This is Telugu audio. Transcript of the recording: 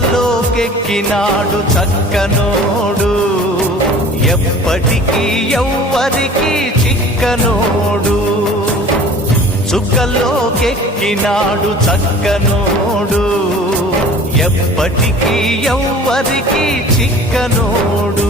చుక్కలోకెక్కినాడు చక్కనోడు, ఎప్పటికీ ఎవ్వరికి చిక్కనోడు. చుక్కలోకెక్కినాడు చక్కనోడు, ఎప్పటికీ ఎవ్వరికి చిక్కనోడు.